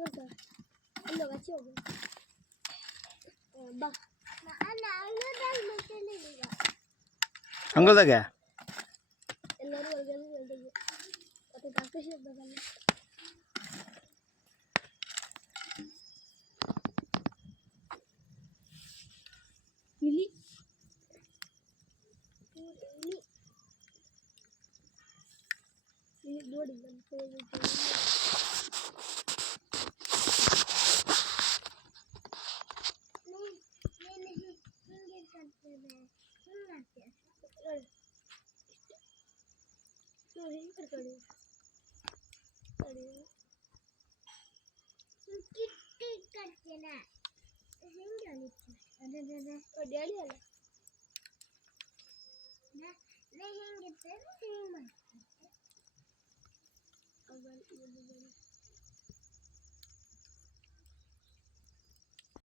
ಅಲ್ಲ ವಚ್ಚಿ ಹೋಗು ಬಾ ನಾನು ಅಲ್ಲದಾಗ ಮುಟ್ಟಲಿಲ್ಲ ಈಗ ಅಂಗಲ್ದಾಗ ಎಲ್ಲರೂ ಹೊರಗಡೆ ಮತ್ತೆ ಆಕಾಶ ಇದ್ದಲ್ಲ ಇಲ್ಲಿ ಇಲ್ಲಿ ನೋಡಿ